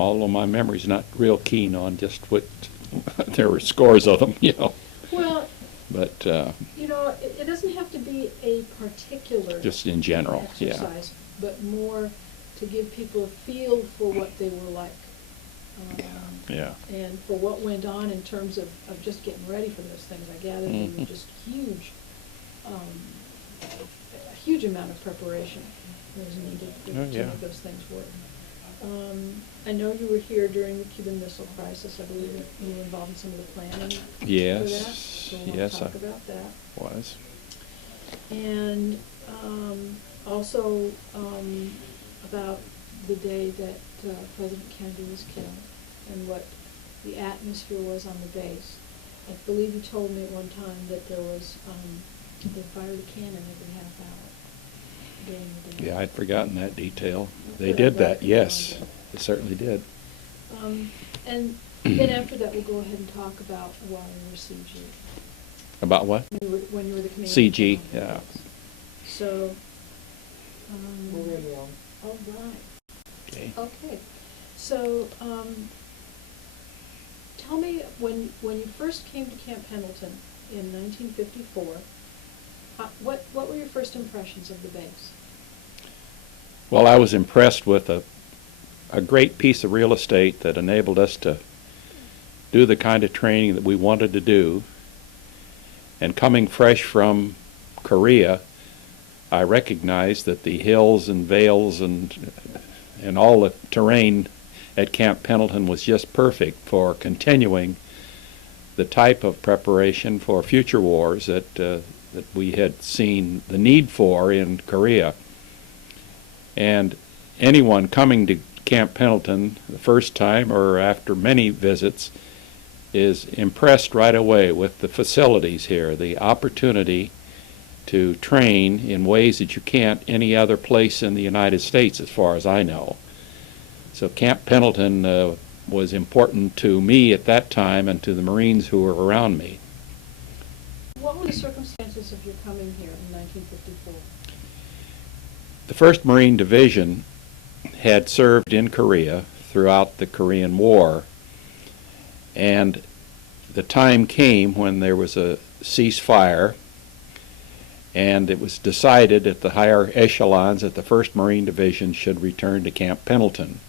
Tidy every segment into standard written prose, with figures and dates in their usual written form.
them, although my memory's not real keen on just what, there were scores of them, you know. Well, But you know, it doesn't have to be a particular just in general, yeah. exercise, but more to give people a feel for what they were like. Yeah. And for what went on in terms of just getting ready for those things. I gather they were just huge, a huge amount of preparation was needed to make those things work. I know you were here during the Cuban Missile Crisis. I believe you were involved in some of the planning for that. Yes, So we'll yes, talk about that. Was. And also about the day that President Kennedy was killed and what the atmosphere was on the base. I believe you told me at one time that there was, they fired a cannon every half hour during the day. Yeah, I'd forgotten that detail. They did that, yes. They certainly did. And then after that, we'll go ahead and talk about while you were CG. About what? When you were the commander. CG, yeah. So, We're ready on. all right. Okay. Okay. So, tell me, when you first came to Camp Pendleton in 1954, what were your first impressions of the base? Well, I was impressed with a great piece of real estate that enabled us to do the kind of training that we wanted to do. And coming fresh from Korea, I recognized that the hills and vales and all the terrain at Camp Pendleton was just perfect for continuing the type of preparation for future wars that we had seen the need for in Korea. And anyone coming to Camp Pendleton the first time or after many visits is impressed right away with the facilities here, the opportunity to train in ways that you can't any other place in the United States, as far as I know. So Camp Pendleton was important to me at that time and to the Marines who were around me. What were the circumstances of your coming here in 1954? The 1st Marine Division had served in Korea throughout the Korean War, and the time came when there was a ceasefire, and it was decided at the higher echelons that the 1st Marine Division should return to Camp Pendleton.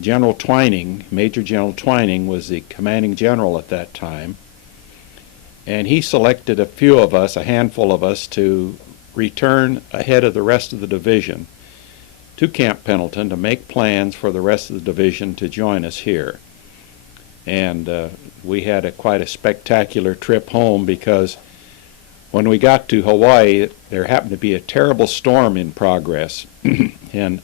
General Twining, Major General Twining, was the commanding general at that time, and he selected a few of us, a handful of us, to return ahead of the rest of the division to Camp Pendleton to make plans for the rest of the division to join us here. And we had quite a spectacular trip home, because when we got to Hawaii, there happened to be a terrible storm in progress, and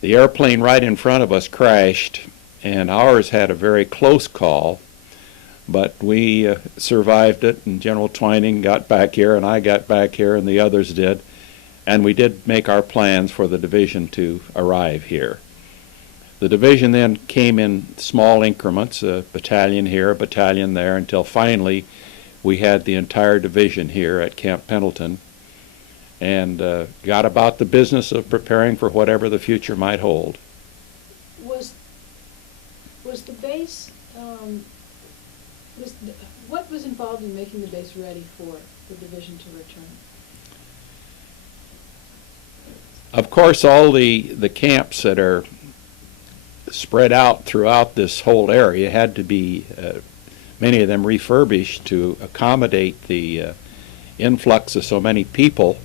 the airplane right in front of us crashed, and ours had a very close call, but we survived it, and General Twining got back here, and I got back here, and the others did, and we did make our plans for the division to arrive here. The division then came in small increments, a battalion here, a battalion there, until finally we had the entire division here at Camp Pendleton, and got about the business of preparing for whatever the future might hold. Was the base, what was involved in making the base ready for the division to return? Of course, all the camps that are spread out throughout this whole area had to be, many of them, refurbished to accommodate the influx of so many people.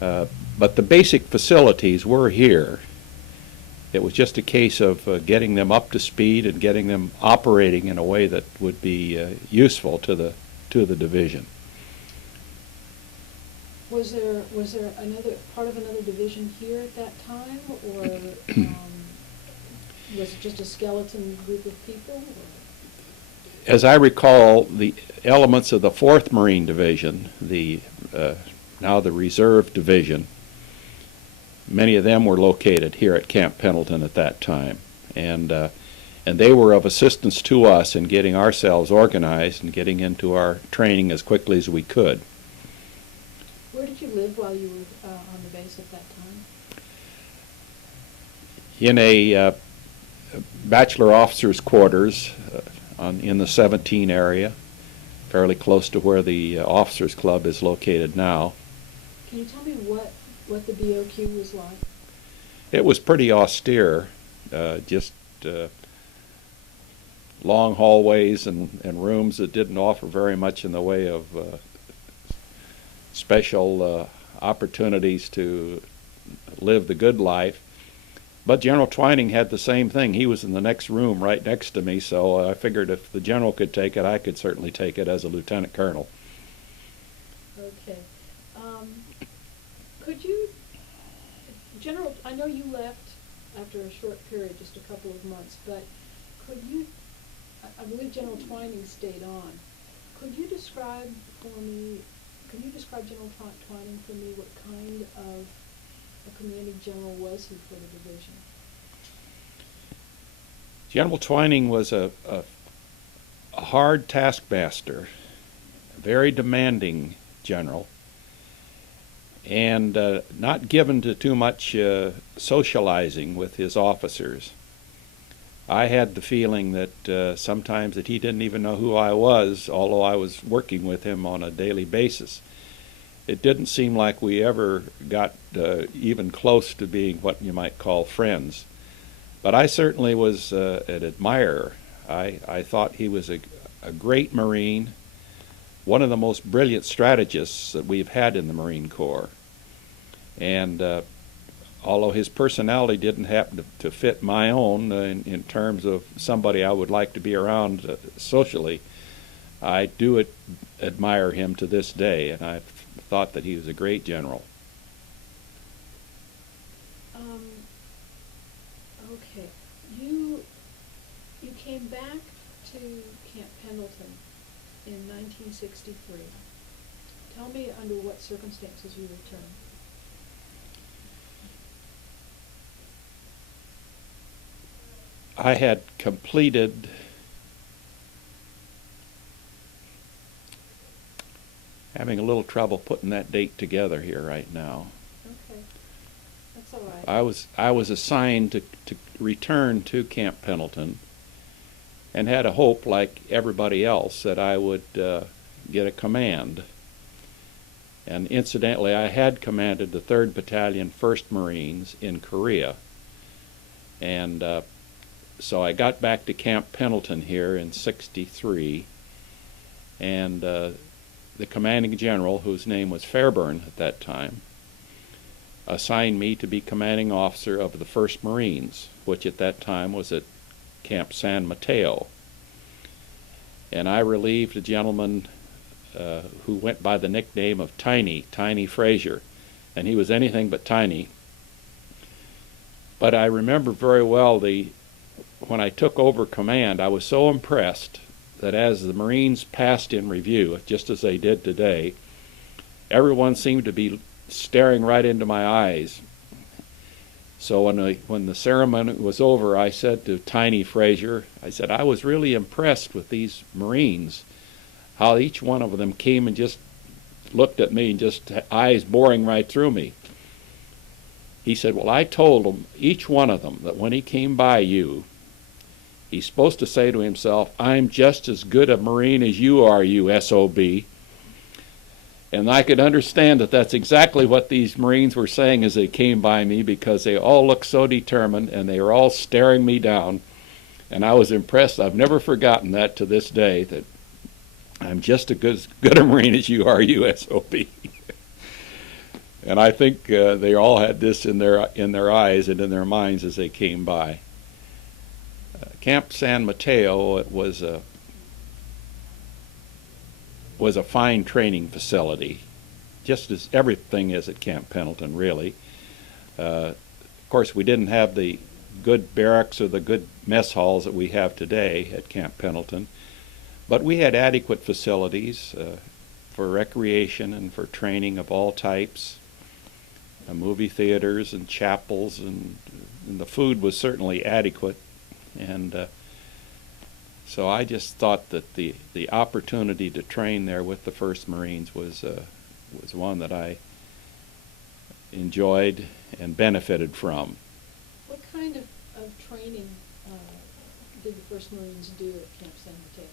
But the basic facilities were here. It was just a case of getting them up to speed and getting them operating in a way that would be useful to the division. Was there another part of another division here at that time, or was it just a skeleton group of people? Or? As I recall, the elements of the 4th Marine Division, now the Reserve Division, many of them were located here at Camp Pendleton at that time, and they were of assistance to us in getting ourselves organized and getting into our training as quickly as we could. Where did you live while you were on the base at that time? in a bachelor officers' quarters in the 17 area, fairly close to where the officers' club is located now. Can you tell me what the BOQ was like? It was pretty austere, just long hallways and rooms that didn't offer very much in the way of special opportunities to live the good life. But General Twining had the same thing. He was in the next room right next to me, so I figured if the general could take it, I could certainly take it as a lieutenant colonel. Okay. Could you, General, I know you left after a short period, just a couple of months, but could you, I believe General Twining stayed on. Could you describe General Twining for me? What kind of a commanding general was he for the division? General Twining was a hard taskmaster, a very demanding general, and not given to too much socializing with his officers. I had the feeling that sometimes that he didn't even know who I was, although I was working with him on a daily basis. It didn't seem like we ever got even close to being what you might call friends. But I certainly was an admirer. I thought he was a great Marine, one of the most brilliant strategists that we've had in the Marine Corps. And although his personality didn't happen to fit my own in terms of somebody I would like to be around socially, I do admire him to this day, and I thought that he was a great general. Okay. You came back to Camp Pendleton in 1963. Tell me under what circumstances you returned. I had completed having a little trouble putting that date together here right now. Okay. That's all right. I was assigned to return to Camp Pendleton and had a hope, like everybody else, that I would get a command. And incidentally, I had commanded the 3rd Battalion, 1st Marines in Korea. And so I got back to Camp Pendleton here in '63, and the commanding general, whose name was Fairburn at that time, assigned me to be commanding officer of the 1st Marines, which at that time was at Camp San Mateo. And I relieved a gentleman who went by the nickname of Tiny Frazier, and he was anything but tiny. But I remember very well when I took over command, I was so impressed that as the Marines passed in review, just as they did today, everyone seemed to be staring right into my eyes. So when the ceremony was over, I said to Tiny Frazier, I said, I was really impressed with these Marines, how each one of them came and just looked at me and just eyes boring right through me. He said, well, I told them, each one of them, that when he came by you, he's supposed to say to himself, I'm just as good a Marine as you are, you SOB. And I could understand that that's exactly what these Marines were saying as they came by me, because they all looked so determined and they were all staring me down. And I was impressed. I've never forgotten that to this day, that I'm just as good a Marine as you are, you SOB. And I think they all had this in their eyes and in their minds as they came by. Camp San Mateo was a fine training facility, just as everything is at Camp Pendleton, really. Of course, we didn't have the good barracks or the good mess halls that we have today at Camp Pendleton, but we had adequate facilities for recreation and for training of all types, movie theaters and chapels, and the food was certainly adequate. And so I just thought that the opportunity to train there with the 1st Marines was one that I enjoyed and benefited from. What kind of training did the First Marines do at Camp San Mateo?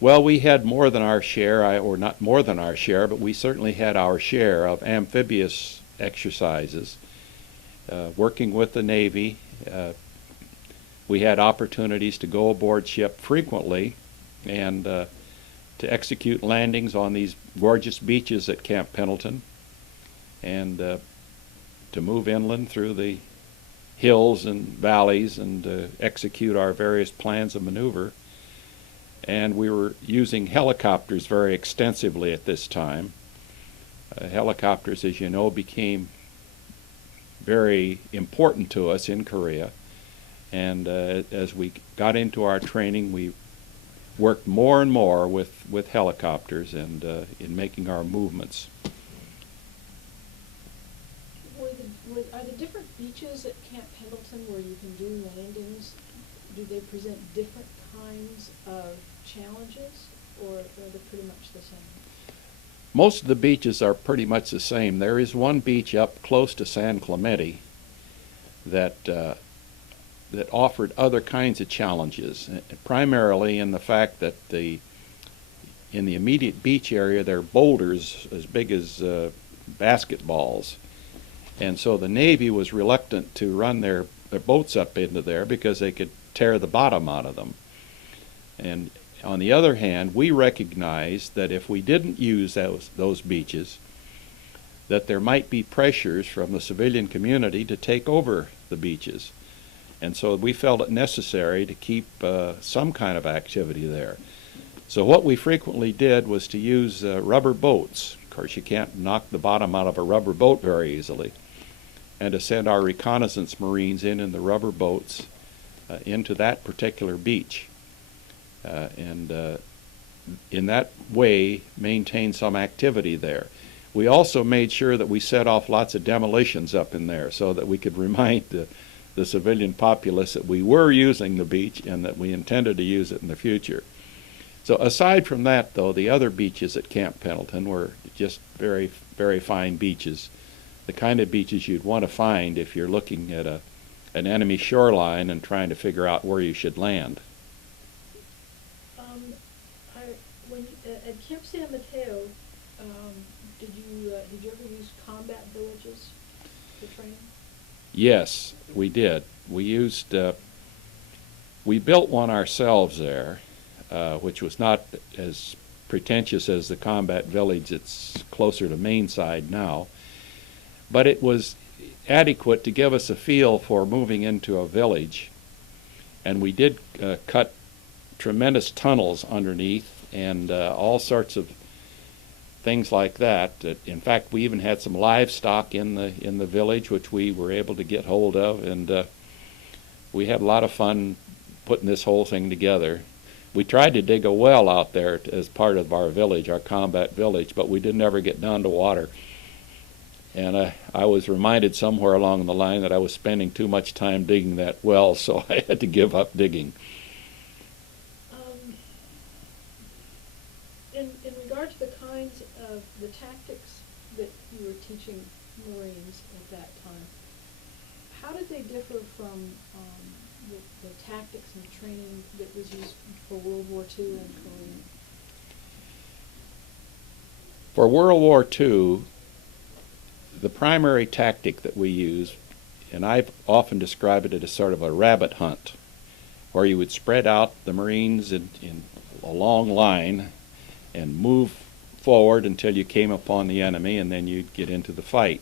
Well, we had more than our share, or not more than our share, but we certainly had our share of amphibious exercises. Working with the Navy, we had opportunities to go aboard ship frequently and to execute landings on these gorgeous beaches at Camp Pendleton, and to move inland through the hills and valleys and execute our various plans of maneuver. And we were using helicopters very extensively at this time. Helicopters, as you know, became very important to us in Korea. And as we got into our training, we worked more and more with helicopters and in making our movements. Are the different beaches at Camp Pendleton where you can do landings, do they present different kinds of challenges, or are they pretty much the same? Most of the beaches are pretty much the same. There is one beach up close to San Clemente that offered other kinds of challenges, primarily in the fact that in the immediate beach area there are boulders as big as basketballs. And so the Navy was reluctant to run their boats up into there because they could tear the bottom out of them. And on the other hand, we recognized that if we didn't use those beaches, that there might be pressures from the civilian community to take over the beaches. And so we felt it necessary to keep some kind of activity there. So what we frequently did was to use rubber boats. Of course, you can't knock the bottom out of a rubber boat very easily. And to send our reconnaissance Marines in the rubber boats into that particular beach. And in that way, maintain some activity there. We also made sure that we set off lots of demolitions up in there so that we could remind the civilian populace that we were using the beach and that we intended to use it in the future. So aside from that, though, the other beaches at Camp Pendleton were just very, very fine beaches, the kind of beaches you'd want to find if you're looking at an enemy shoreline and trying to figure out where you should land. At Camp San Mateo, did you ever use combat villages for training? Yes, we did. We built one ourselves there, which was not as pretentious as the combat village. It's closer to Mainside now. But it was adequate to give us a feel for moving into a village. And we did cut tremendous tunnels underneath and all sorts of things like that. In fact, we even had some livestock in the village, which we were able to get hold of, and we had a lot of fun putting this whole thing together. We tried to dig a well out there as part of our village, our combat village, but we didn't ever get down to water. And I was reminded somewhere along the line that I was spending too much time digging that well, so I had to give up digging. In regard to the kinds of the tactics that you were teaching Marines at that time, how did they differ from the tactics and the training that was used for World War II and Korea? For World War II, the primary tactic that we used, and I've often described it as sort of a rabbit hunt, where you would spread out the Marines in a long line and move forward until you came upon the enemy, and then you'd get into the fight.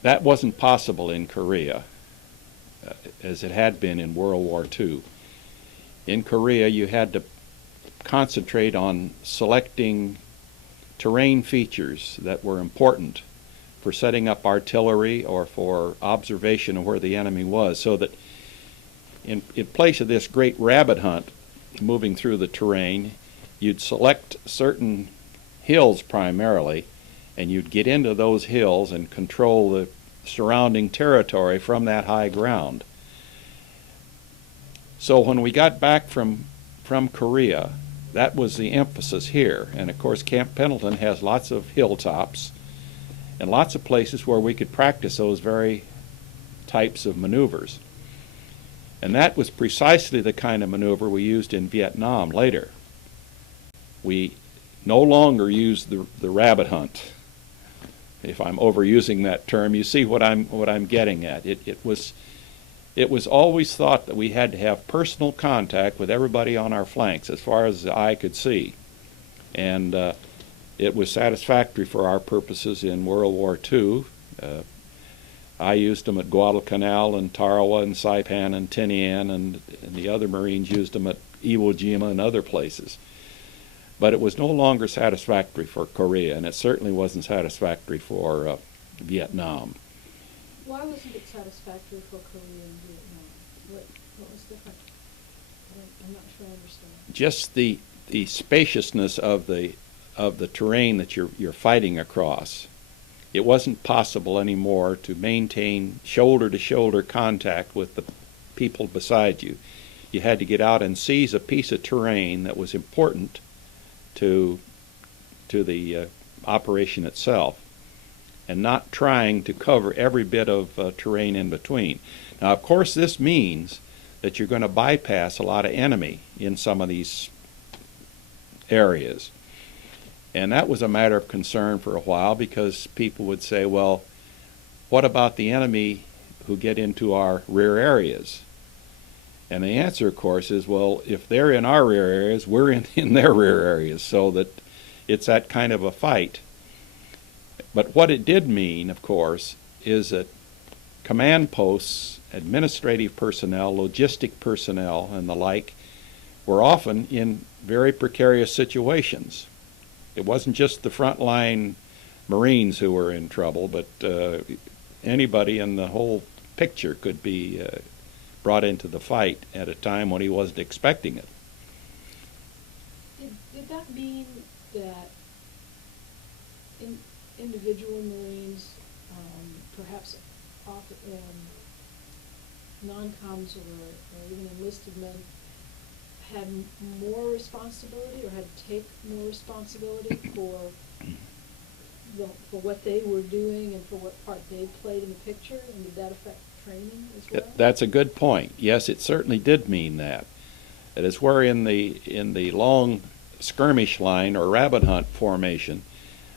That wasn't possible in Korea, as it had been in World War II. In Korea, you had to concentrate on selecting terrain features that were important for setting up artillery or for observation of where the enemy was, so that in place of this great rabbit hunt moving through the terrain, you'd select certain hills primarily, and you'd get into those hills and control the surrounding territory from that high ground. So when we got back from Korea, that was the emphasis here. And of course, Camp Pendleton has lots of hilltops, and lots of places where we could practice those very types of maneuvers. And that was precisely the kind of maneuver we used in Vietnam later. We no longer used the rabbit hunt. If I'm overusing that term, you see what I'm getting at. It was always thought that we had to have personal contact with everybody on our flanks as far as the eye could see. And it was satisfactory for our purposes in World War II. I used them at Guadalcanal and Tarawa and Saipan and Tinian, and the other Marines used them at Iwo Jima and other places. But it was no longer satisfactory for Korea, and it certainly wasn't satisfactory for Vietnam. Why wasn't it satisfactory for Korea and Vietnam? What was different? I'm not sure I understand. Just the spaciousness of the terrain that you're fighting across. It wasn't possible anymore to maintain shoulder-to-shoulder contact with the people beside you. You had to get out and seize a piece of terrain that was important to the operation itself, and not trying to cover every bit of terrain in between. Now, of course, this means that you're going to bypass a lot of enemy in some of these areas. And that was a matter of concern for a while, because people would say, well, what about the enemy who get into our rear areas? And the answer, of course, is, well, if they're in our rear areas, we're in their rear areas, so that it's that kind of a fight. But what it did mean, of course, is that command posts, administrative personnel, logistic personnel, and the like were often in very precarious situations. It wasn't just the frontline Marines who were in trouble, but anybody in the whole picture could be brought into the fight at a time when he wasn't expecting it. Did that mean that individual Marines, perhaps non-coms or even enlisted men, had more responsibility, or had to take more responsibility for what they were doing and for what part they played in the picture? And did that affect training as well? That's a good point. Yes, it certainly did mean that. It is where in the long skirmish line or rabbit hunt formation,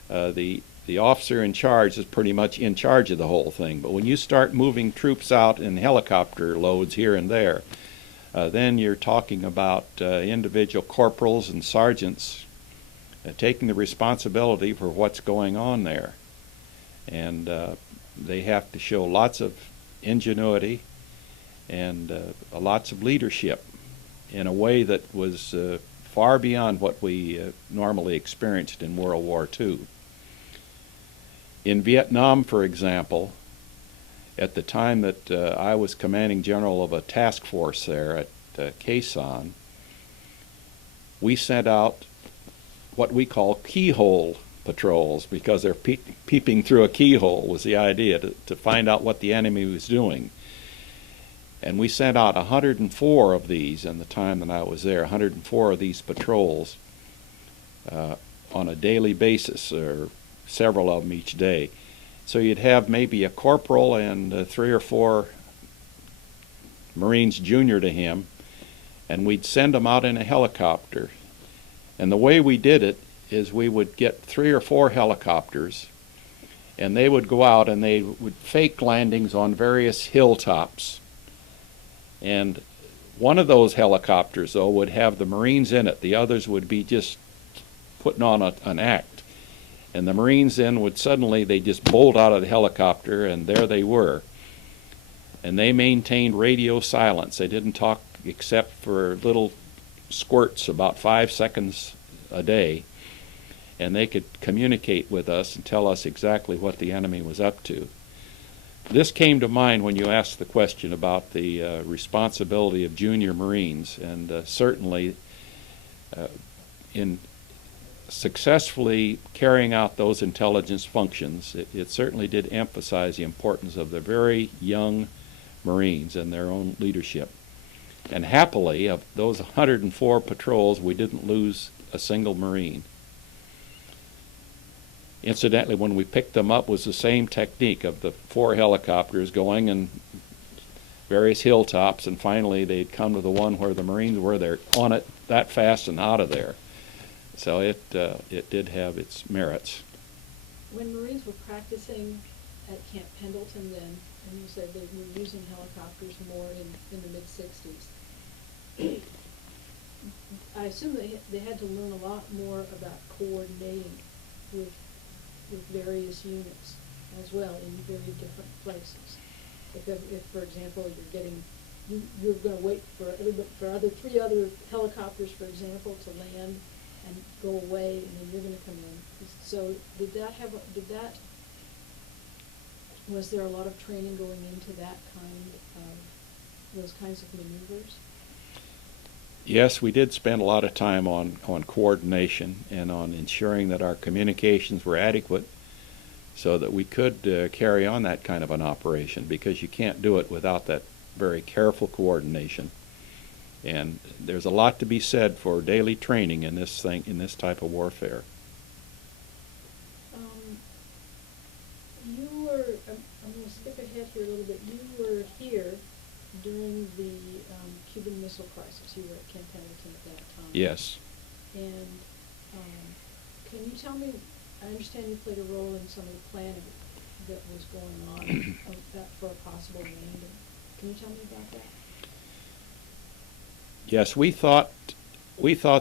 the officer in charge is pretty much in charge of the whole thing. But when you start moving troops out in helicopter loads here and there, then you're talking about individual corporals and sergeants taking the responsibility for what's going on there. And they have to show lots of ingenuity and lots of leadership in a way that was far beyond what we normally experienced in World War II. In Vietnam, for example, at the time that I was commanding general of a task force there at Khe Sanh, we sent out what we call keyhole patrols, because they're peeping through a keyhole was the idea, to find out what the enemy was doing. And we sent out 104 of these in the time that I was there, 104 of these patrols on a daily basis, or several of them each day. So you'd have maybe a corporal and 3 or 4 Marines junior to him, and we'd send them out in a helicopter. And the way we did it is we would get 3 or 4 helicopters, and they would go out and they would fake landings on various hilltops. And one of those helicopters, though, would have the Marines in it. The others would be just putting on an act. And the Marines then would suddenly, they just bolt out of the helicopter, and there they were. And they maintained radio silence. They didn't talk except for little squirts, about 5 seconds a day. And they could communicate with us and tell us exactly what the enemy was up to. This came to mind when you asked the question about the responsibility of junior Marines, and certainly in successfully carrying out those intelligence functions, it certainly did emphasize the importance of the very young Marines and their own leadership. And happily, of those 104 patrols, we didn't lose a single Marine. Incidentally, when we picked them up was the same technique of the 4 helicopters going in various hilltops, and finally they'd come to the one where the Marines were. They're on it that fast and out of there. So it did have its merits. When Marines were practicing at Camp Pendleton then, and you said they were using helicopters more in the mid-60s, I assume they had to learn a lot more about coordinating with various units as well in very different places. If for example, you're going to wait for 3 other helicopters, for example, to land and go away, and then you're going to come in. So was there a lot of training going into those kinds of maneuvers? Yes, we did spend a lot of time on coordination and on ensuring that our communications were adequate so that we could carry on that kind of an operation, because you can't do it without that very careful coordination. And there's a lot to be said for daily training in this type of warfare. I'm going to skip ahead here a little bit. You were here during the Cuban Missile Crisis. You were at Camp Pendleton at that time. Yes. And can you tell me, I understand you played a role in some of the planning that was going on for a possible landing. Can you tell me about that? Yes, we thought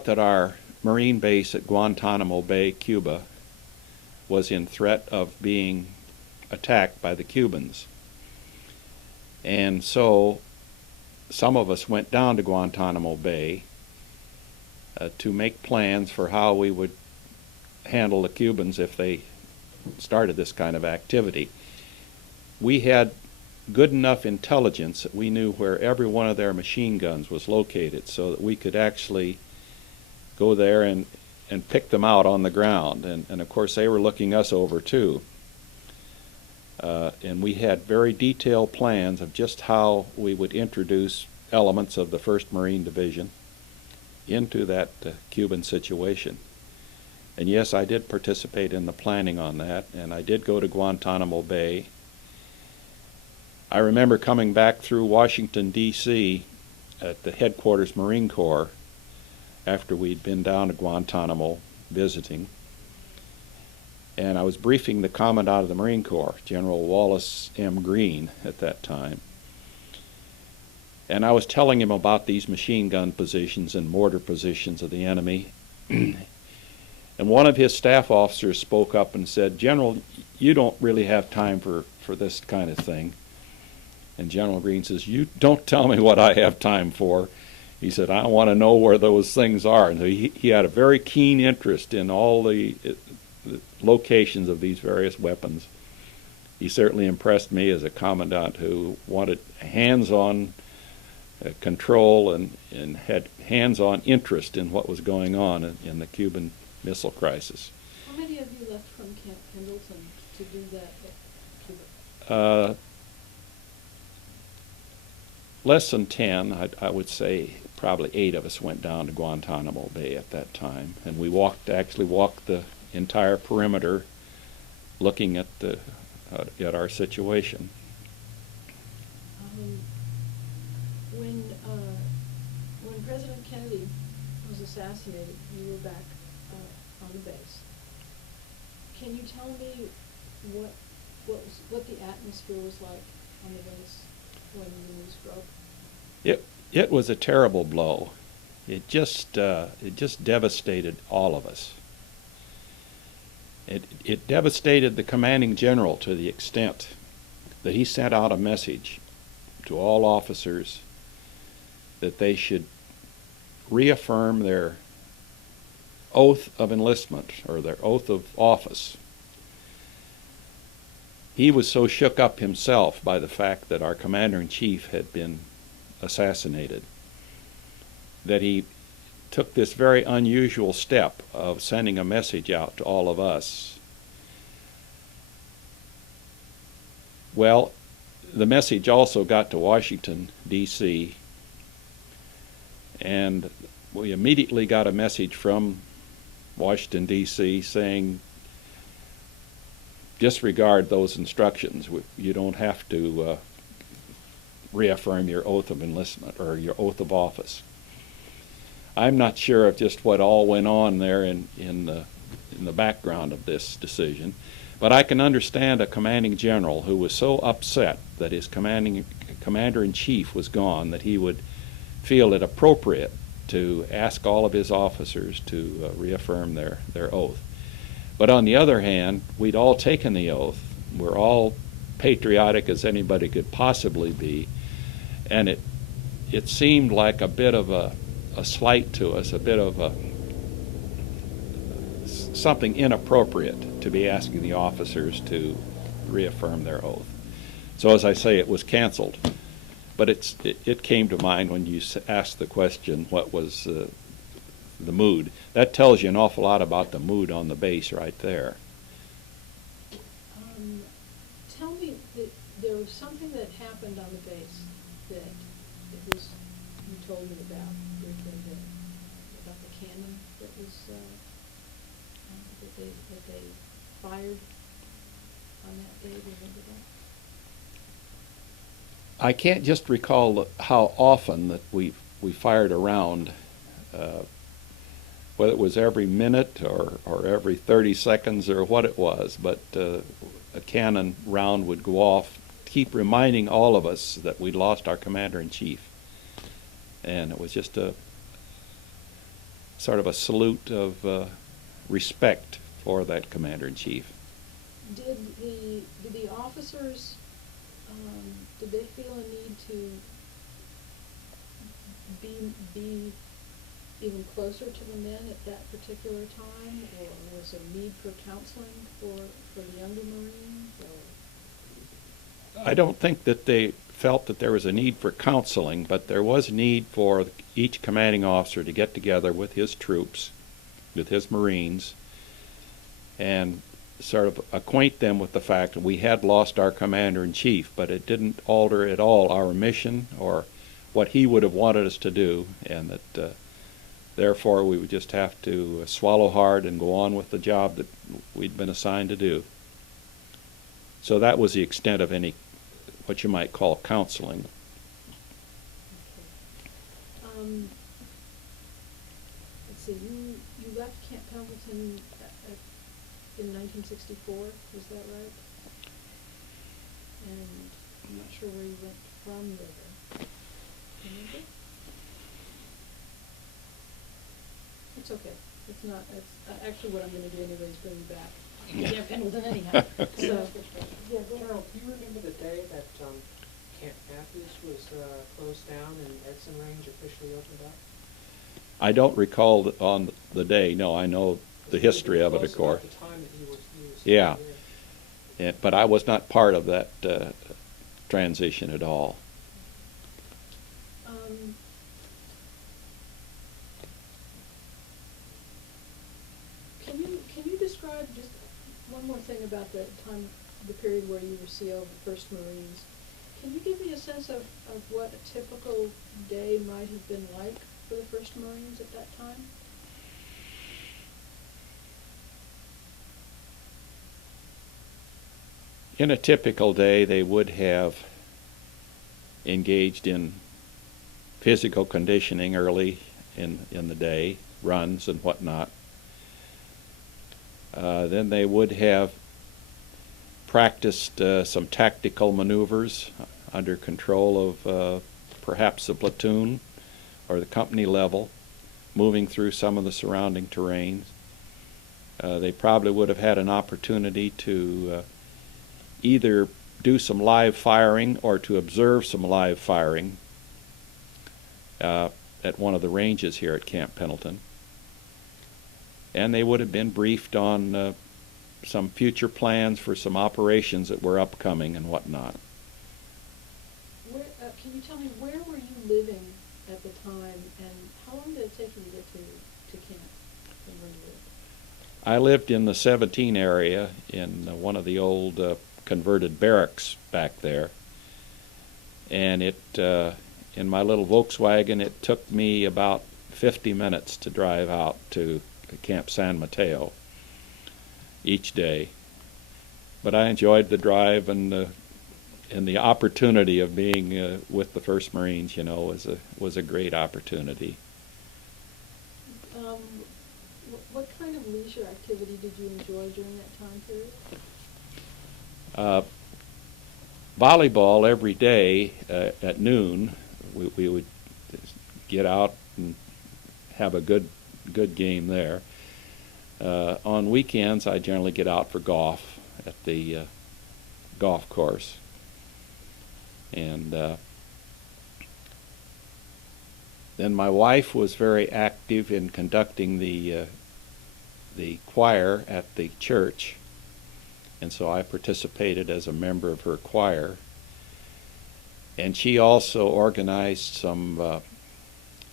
that our Marine base at Guantanamo Bay, Cuba, was in threat of being attacked by the Cubans. And so some of us went down to Guantanamo Bay to make plans for how we would handle the Cubans if they started this kind of activity. We had good enough intelligence that we knew where every one of their machine guns was located, so that we could actually go there and pick them out on the ground. And of course they were looking us over too. And we had very detailed plans of just how we would introduce elements of the 1st Marine Division into that Cuban situation. And yes, I did participate in the planning on that, and I did go to Guantanamo Bay. I remember coming back through Washington, D.C. at the headquarters Marine Corps after we'd been down to Guantanamo visiting. And I was briefing the Commandant of the Marine Corps, General Wallace M. Green, at that time. And I was telling him about these machine gun positions and mortar positions of the enemy. And one of his staff officers spoke up and said, "General, you don't really have time for this kind of thing." And General Green says, "You don't tell me what I have time for." He said, "I want to know where those things are." And so he had a very keen interest in all the locations of these various weapons. He certainly impressed me as a commandant who wanted hands-on control and had hands-on interest in what was going on in the Cuban Missile Crisis. How many of you left from Camp Pendleton to do that at Cuba? Less than 10, I would say probably 8 of us went down to Guantanamo Bay at that time, and we actually walked the entire perimeter looking at our situation. When President Kennedy was assassinated, you were back on the base. Can you tell me what the atmosphere was like on the base when the news broke? It was a terrible blow. It just devastated all of us. It devastated the commanding general to the extent that he sent out a message to all officers that they should reaffirm their oath of enlistment or their oath of office. He was so shook up himself by the fact that our commander-in-chief had been assassinated that he took this very unusual step of sending a message out to all of us. Well, the message also got to Washington, D.C., and we immediately got a message from Washington, D.C. saying disregard those instructions. You don't have to reaffirm your oath of enlistment or your oath of office. I'm not sure of just what all went on there in the background of this decision, but I can understand a commanding general who was so upset that his commander-in-chief was gone that he would feel it appropriate to ask all of his officers to reaffirm their oath. But on the other hand, we'd all taken the oath. We're all patriotic as anybody could possibly be, and it seemed like a bit of a slight to us, a bit of something inappropriate to be asking the officers to reaffirm their oath. So as I say, it was canceled. But it came to mind when you asked the question, what was the mood? That tells you an awful lot about the mood on the base right there. Tell me, that there was something that happened on the base that it was, you told me about briefly, about the cannon that was that they fired on that day. Do you remember that? I can't just recall how often that we fired a round, whether it was every minute or every 30 seconds or what it was, but a cannon round would go off, keep reminding all of us that we'd lost our commander-in-chief. And it was just a sort of a salute of respect for that commander-in-chief. Did the officers, did they feel a need to be even closer to the men at that particular time, or was there a need for counseling for the younger Marines? Or? I don't think that they felt that there was a need for counseling, but there was need for each commanding officer to get together with his troops, with his Marines, and sort of acquaint them with the fact that we had lost our commander-in-chief, but it didn't alter at all our mission or what he would have wanted us to do, and that therefore we would just have to swallow hard and go on with the job that we'd been assigned to do. So that was the extent of any, what you might call, counseling. Okay. Let's see, you left Camp Pendleton in 1964, is that right? And I'm not sure where you went from there. Remember? It's okay. It's not. It's actually what I'm going to do anyway is bring you back. Yeah. Camp Pendleton anyhow. So. Yeah, Carol, do you remember the day that Camp Matthews was closed down and Edson Range officially opened up? I don't recall on the day. No, I know the history of it, of course. The time that he was yeah, there. but I was not part of that transition at all. Can you describe just one more thing about the time, the period where you were CO of the 1st Marines? Can you give me a sense of what a typical day might have been like for the 1st Marines at that time? In a typical day, they would have engaged in physical conditioning early in the day, runs and whatnot. Then they would have practiced some tactical maneuvers under control of perhaps the platoon or the company level, moving through some of the surrounding terrains. They probably would have had an opportunity to either do some live firing or to observe some live firing at one of the ranges here at Camp Pendleton. And they would have been briefed on some future plans for some operations that were upcoming and whatnot. Can you tell me, where were you living at the time, and how long did it take you to get to camp and where you lived? I lived in the 17 area in one of the old converted barracks back there, and in my little Volkswagen, it took me about 50 minutes to drive out to Camp San Mateo each day. but I enjoyed the drive and the opportunity of being with the First Marines. You know, was a great opportunity. What kind of leisure activity did you enjoy during that time period? Volleyball every day at noon. We would get out and have a good game there. On weekends, I generally get out for golf at the golf course. And then my wife was very active in conducting the choir at the church, and so I participated as a member of her choir. And she also organized some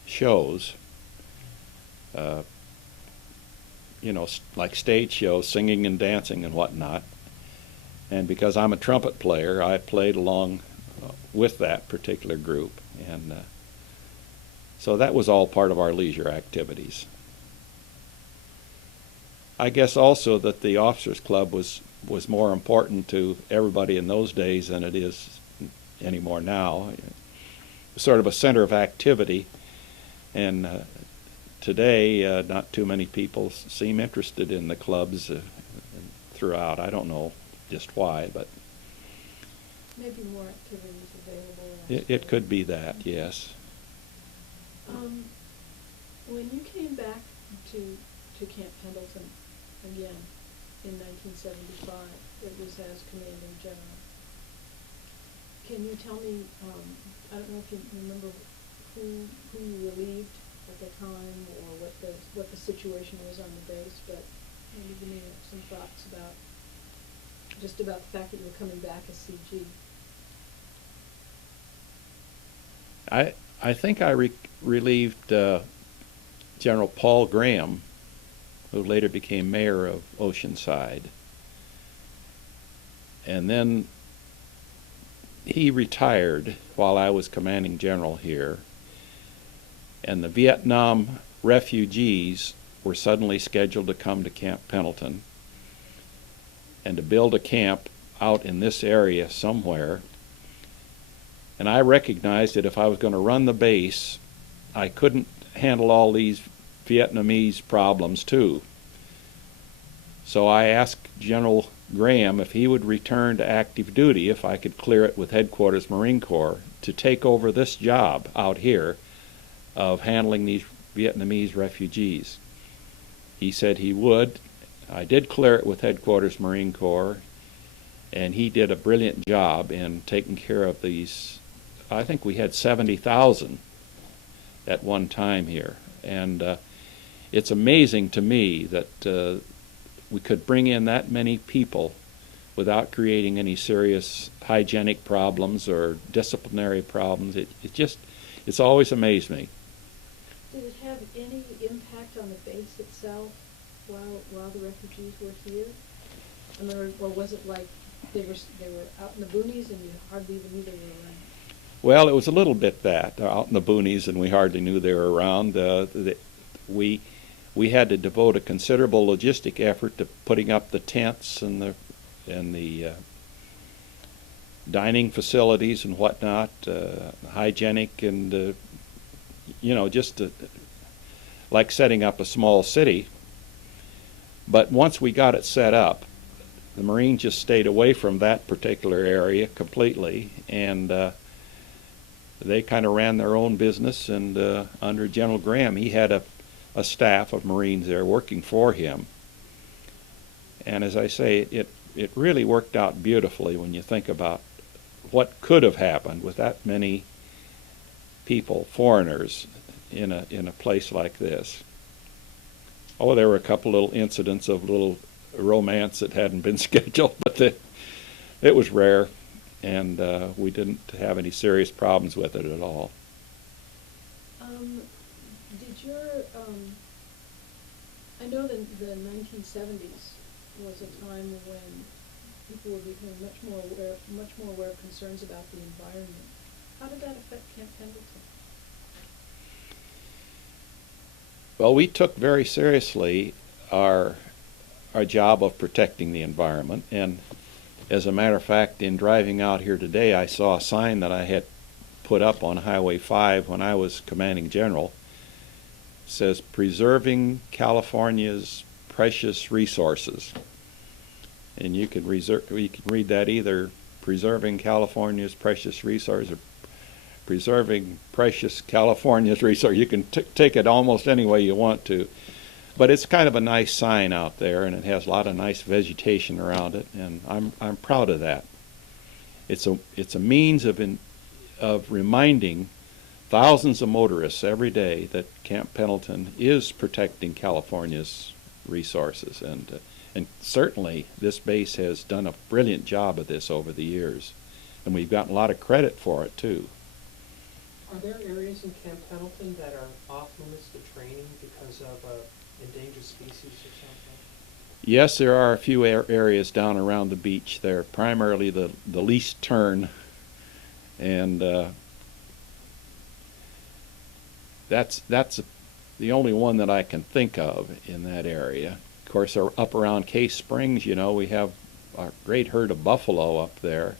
shows, you know, like stage shows, singing and dancing and whatnot. And because I'm a trumpet player, I played along with that particular group. And so that was all part of our leisure activities. I guess also that the Officers Club was more important to everybody in those days than it is anymore now. It was sort of a center of activity, and today not too many people seem interested in the clubs throughout. I don't know just why, but Maybe more activities available. it could be that, yes. When you came back to Camp Pendleton again in 1975, it was as commanding general. Can you tell me, I don't know if you remember who you relieved at the time, or what the situation was on the base, but maybe give me some thoughts about the fact that you were coming back as CG. I think I relieved General Paul Graham, who later became mayor of Oceanside. And then he retired while I was commanding general here. And the Vietnam refugees were suddenly scheduled to come to Camp Pendleton and to build a camp out in this area somewhere. And I recognized that if I was going to run the base, I couldn't handle all these Vietnamese problems too. So I asked General Graham if he would return to active duty if I could clear it with Headquarters Marine Corps to take over this job out here of handling these Vietnamese refugees. He said he would. I did clear it with Headquarters Marine Corps, and he did a brilliant job in taking care of these. I think we had 70,000 at one time here, and it's amazing to me that we could bring in that many people without creating any serious hygienic problems or disciplinary problems. It's always amazed me. Did it have any impact on the base itself while the refugees were here? I mean, or was it like they were out in the boonies and you hardly even knew they were around? Well, it was a little bit that out in the boonies, and we hardly knew they were around. We had to devote a considerable logistic effort to putting up the tents and the dining facilities and whatnot, hygienic and just like setting up a small city. But once we got it set up, the Marines just stayed away from that particular area completely, and they kind of ran their own business. And under General Graham, he had a staff of Marines there working for him. And as I say, it really worked out beautifully when you think about what could have happened with that many people, foreigners, in a place like this. Oh, there were a couple little incidents of little romance that hadn't been scheduled, but it was rare, and we didn't have any serious problems with it at all. Did your I know that the 1970s was a time when people were becoming much more aware of concerns about the environment. How did that affect Camp Pendleton? Well, we took very seriously our job of protecting the environment, and As a matter of fact, in driving out here today, I saw a sign that I had put up on Highway 5 when I was commanding general. It says, "Preserving California's Precious Resources." And you can read that either "Preserving California's Precious Resources" or "Preserving Precious California's Resources." You can take it almost any way you want to. But it's kind of a nice sign out there, and it has a lot of nice vegetation around it, and I'm proud of that. It's a means of reminding thousands of motorists every day that Camp Pendleton is protecting California's resources, and certainly this base has done a brilliant job of this over the years, and we've gotten a lot of credit for it too. Are there areas in Camp Pendleton that are off limits to training because of endangered species or something? Yes, there are a few areas down around the beach there, primarily the least turn, and that's the only one that I can think of in that area. Of course, up around Case Springs, you know, we have a great herd of buffalo up there,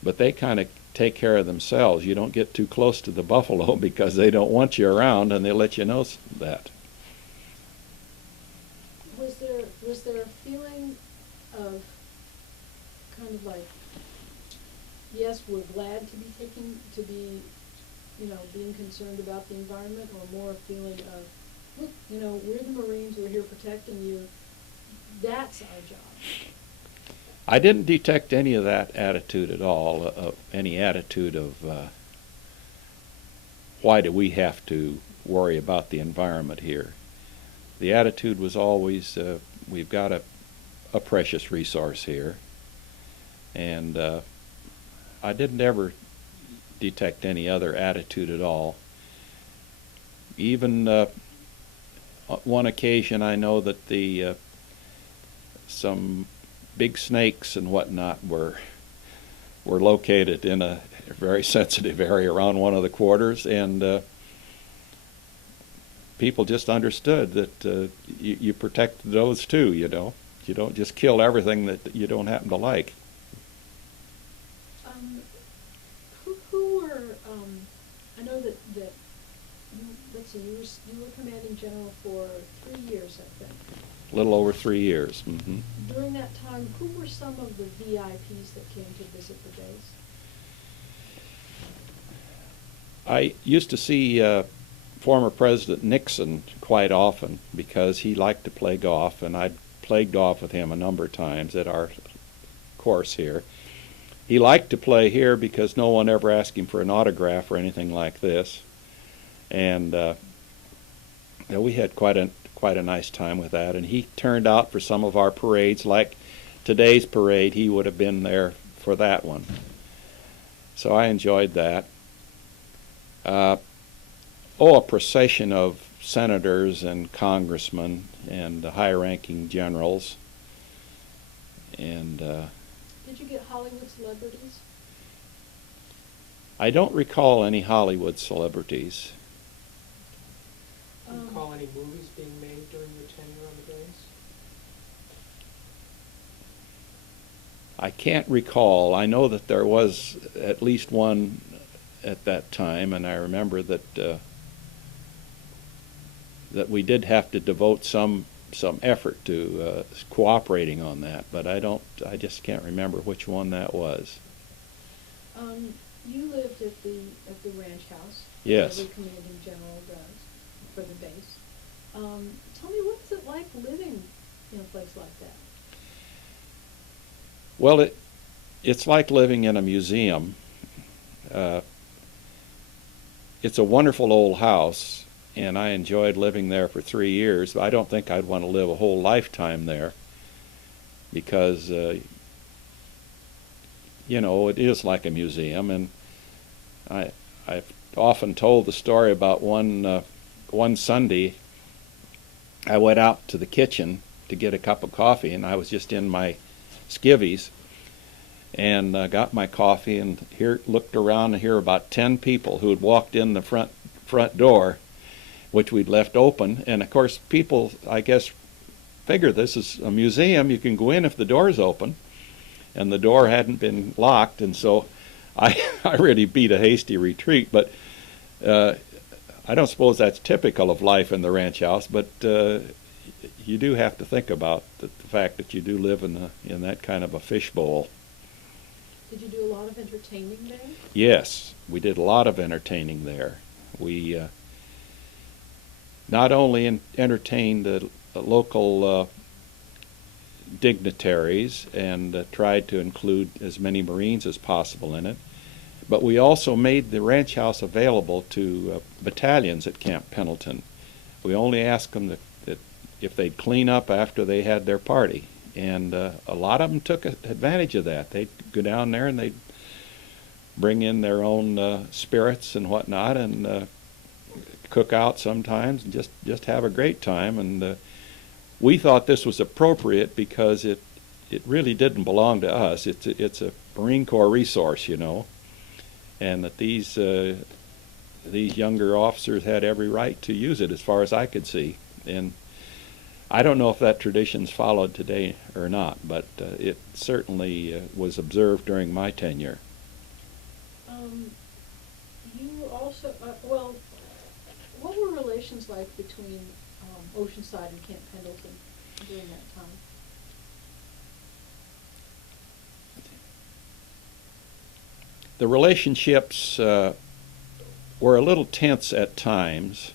but they kind of take care of themselves. You don't get too close to the buffalo because they don't want you around, and they let you know that. Was there a feeling of kind of like, yes, we're glad to be, being concerned about the environment, or more a feeling of, look, we're the Marines, we're here protecting you, that's our job? I didn't detect any of that attitude at all, any attitude of why do we have to worry about the environment here. The attitude was always, we've got a precious resource here, and I didn't ever detect any other attitude at all. Even one occasion I know that some big snakes and whatnot were located in a very sensitive area around one of the quarters, and people just understood that you protect those too. You don't just kill everything that you don't happen to like. Who were I know that let's see, you were commanding general for 3 years, I think. A little over 3 years. Mm-hmm. During that time, who were some of the VIPs that came to visit the base? I used to see former President Nixon quite often because he liked to play golf, and I'd played golf with him a number of times at our course here. He liked to play here because no one ever asked him for an autograph or anything like this, and we had quite a nice time with that. And he turned out for some of our parades, like today's parade. He would have been there for that one, so I enjoyed that. A procession of senators and congressmen and high-ranking generals. And did you get Hollywood celebrities? I don't recall any Hollywood celebrities. Do you recall any movies being made during your tenure on the base? I can't recall. I know that there was at least one at that time, and I remember that that we did have to devote some effort to cooperating on that, but I just can't remember which one that was. You lived at the ranch house. Yes. Every commanding general does for the base. Tell me, what's it like living in a place like that? Well, it's like living in a museum. It's a wonderful old house, and I enjoyed living there for 3 years. I don't think I'd want to live a whole lifetime there because, it is like a museum. And I've often told the story about one Sunday I went out to the kitchen to get a cup of coffee, and I was just in my skivvies, and got my coffee, and looked around, and here about 10 people who had walked in the front door, which we'd left open. And of course, people, I guess, figure this is a museum. You can go in if the door's open. and the door hadn't been locked, and so I really beat a hasty retreat. But I don't suppose that's typical of life in the ranch house, but you do have to think about the fact that you do live in that kind of a fishbowl. Did you do a lot of entertaining there? Yes, we did a lot of entertaining there. We not only entertained the local dignitaries and tried to include as many Marines as possible in it, but we also made the ranch house available to battalions at Camp Pendleton. We only asked them that if they'd clean up after they had their party, and a lot of them took advantage of that. They'd go down there and they'd bring in their own spirits and whatnot, and cook out sometimes, and just have a great time. And we thought this was appropriate because it really didn't belong to us. It's a Marine Corps resource, you know, and that these younger officers had every right to use it, as far as I could see. And I don't know if that tradition's followed today or not, but it certainly was observed during my tenure. You also, well, what were relations like between Oceanside and Camp Pendleton during that time? The relationships were a little tense at times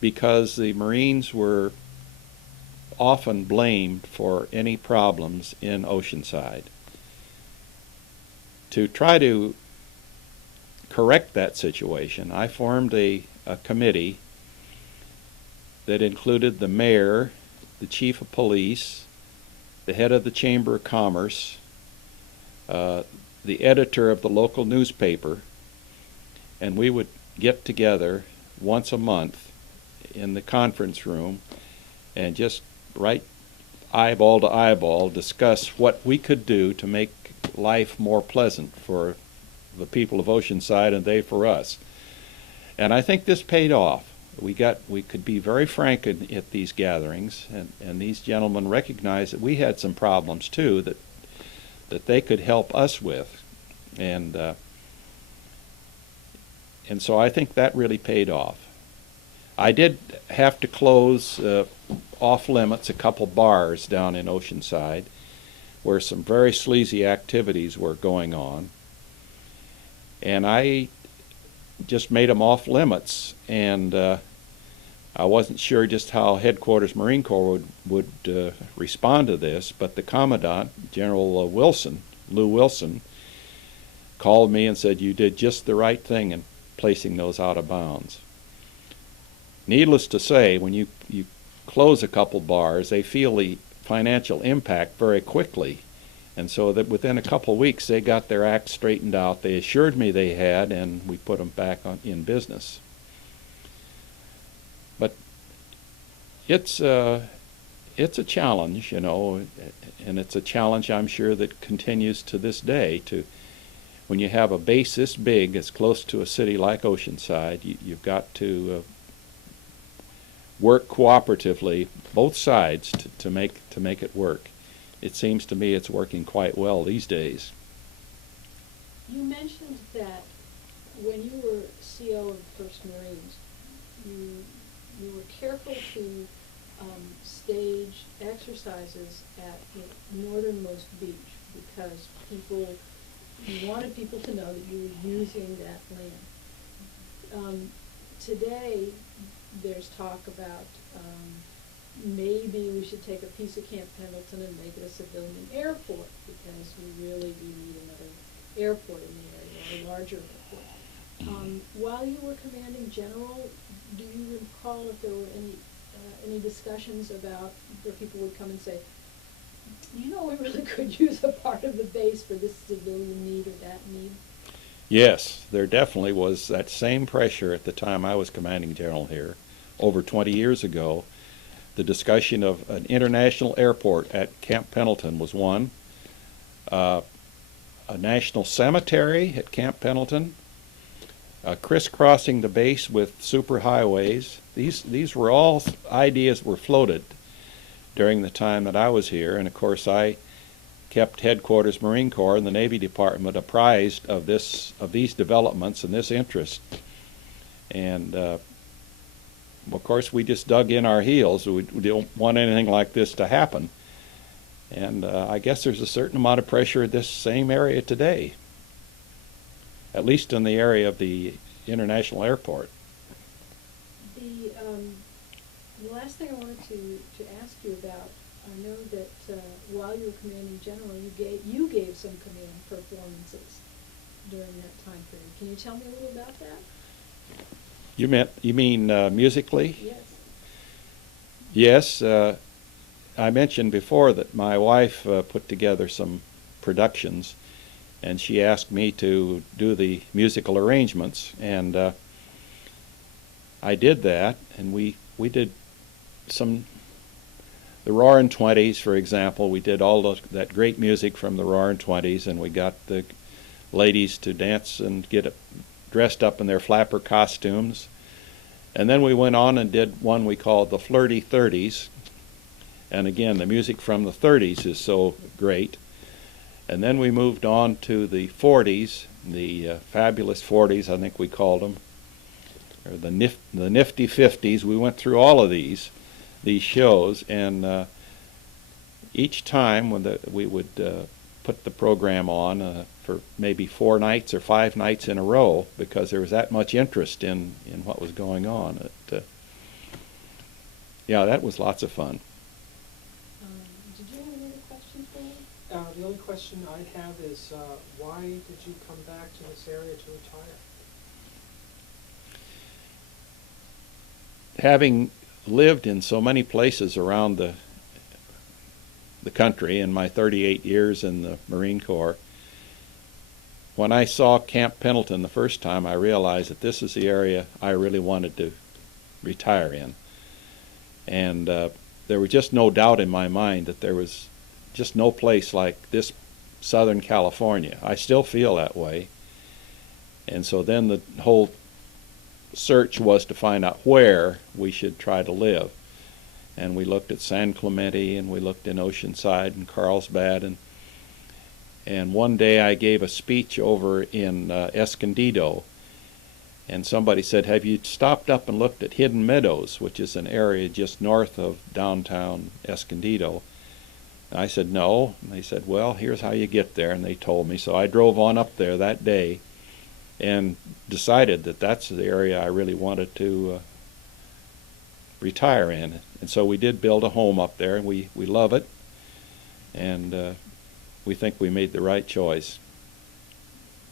because the Marines were often blamed for any problems in Oceanside. To try to correct that situation, I formed a committee that included the mayor, the chief of police, the head of the Chamber of Commerce, the editor of the local newspaper, and we would get together once a month in the conference room and just right eyeball to eyeball discuss what we could do to make life more pleasant for the people of Oceanside and they for us. And I think this paid off. We could be very frank at these gatherings, and these gentlemen recognized that we had some problems too that they could help us with, and so I think that really paid off. I did have to close off limits a couple bars down in Oceanside where some very sleazy activities were going on, and I just made them off limits, and I wasn't sure just how Headquarters Marine Corps would respond to this, but the Commandant, General Lou Wilson, called me and said, "You did just the right thing in placing those out of bounds." Needless to say, when you close a couple bars, they feel the financial impact very quickly, and so that within a couple weeks they got their act straightened out. They assured me they had, and we put them back in business. But it's a challenge, you know, and it's a challenge I'm sure that continues to this day. When you have a base this big, as close to a city like Oceanside, you've got to work cooperatively, both sides, to make it work. It seems to me it's working quite well these days. You mentioned that when you were CO of the 1st Marines, you were careful to stage exercises at the northernmost beach because you wanted people to know that you were using that land. Today, there's talk about maybe we should take a piece of Camp Pendleton and make it a civilian airport because we really do need another airport in the area, a larger airport. While you were commanding general, do you recall if there were any discussions about where people would come and say, you know, we really could use a part of the base for this civilian need or that need? Yes, there definitely was that same pressure at the time I was commanding general here, over 20 years ago. The discussion of an international airport at Camp Pendleton was one, a national cemetery at Camp Pendleton, crisscrossing the base with superhighways. These were all ideas were floated during the time that I was here, and of course I kept Headquarters Marine Corps and the Navy Department apprised of these developments and this interest. And of course, we just dug in our heels. We don't want anything like this to happen. And I guess there's a certain amount of pressure in this same area today, at least in the area of the international airport. The last thing I wanted to ask you about, I know that while you were commanding general, you gave some command performances during that time period. Can you tell me a little about that? You mean musically? Yes. Yes. I mentioned before that my wife put together some productions, and she asked me to do the musical arrangements, and I did that, and we did the Roaring Twenties, for example. We did all that great music from the Roaring Twenties, and we got the ladies to dance and get dressed up in their flapper costumes. And then we went on and did one we called the Flirty Thirties. And again, the music from the 30s is so great. And then we moved on to the 40s, the fabulous 40s, I think we called them, or the nifty 50s. We went through all of these shows, and each time when we would put the program on for maybe 4 nights or 5 nights in a row, because there was that much interest in what was going on. Yeah, that was lots of fun. Did you have any other questions for me? The only question I have is, why did you come back to this area to retire? Having lived in so many places around the country in my 38 years in the Marine Corps, when I saw Camp Pendleton the first time, I realized that this is the area I really wanted to retire in. And there was just no doubt in my mind that there was just no place like this Southern California. I still feel that way. And so then the whole search was to find out where we should try to live. And we looked at San Clemente, and we looked in Oceanside and Carlsbad, and one day I gave a speech over in Escondido, and somebody said, "Have you stopped up and looked at Hidden Meadows, which is an area just north of downtown Escondido?" And I said, "No." And they said, "Well, here's how you get there," and they told me. So I drove on up there that day and decided that that's the area I really wanted to retire in. And so we did build a home up there, and we love it, and we think we made the right choice.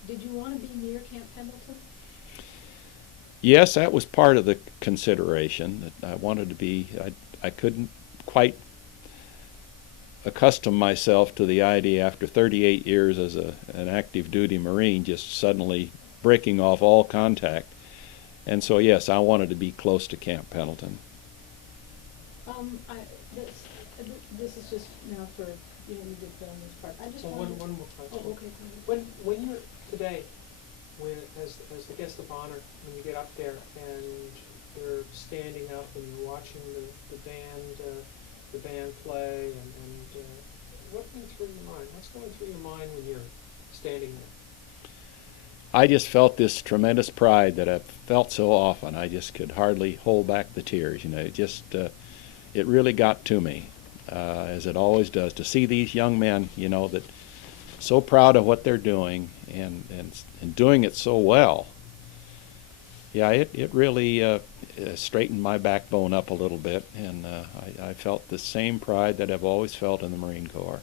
Did you want to be near Camp Pendleton? Yes, that was part of the consideration. That I wanted to be, I couldn't quite accustom myself to the idea after 38 years as an active duty Marine just suddenly breaking off all contact. And so yes, I wanted to be close to Camp Pendleton. This is just now for, you did film this part. I just Well, wanted... one more question. Oh, okay. Go ahead. When you're today, as the guest of honor, when you get up there and you're standing up and you're watching the band play, and what went through your mind? What's going through your mind when you're standing there? I just felt this tremendous pride that I've felt so often. I just could hardly hold back the tears. It really got to me, as it always does, to see these young men, that so proud of what they're doing and doing it so well. Yeah, it really straightened my backbone up a little bit, and I felt the same pride that I've always felt in the Marine Corps.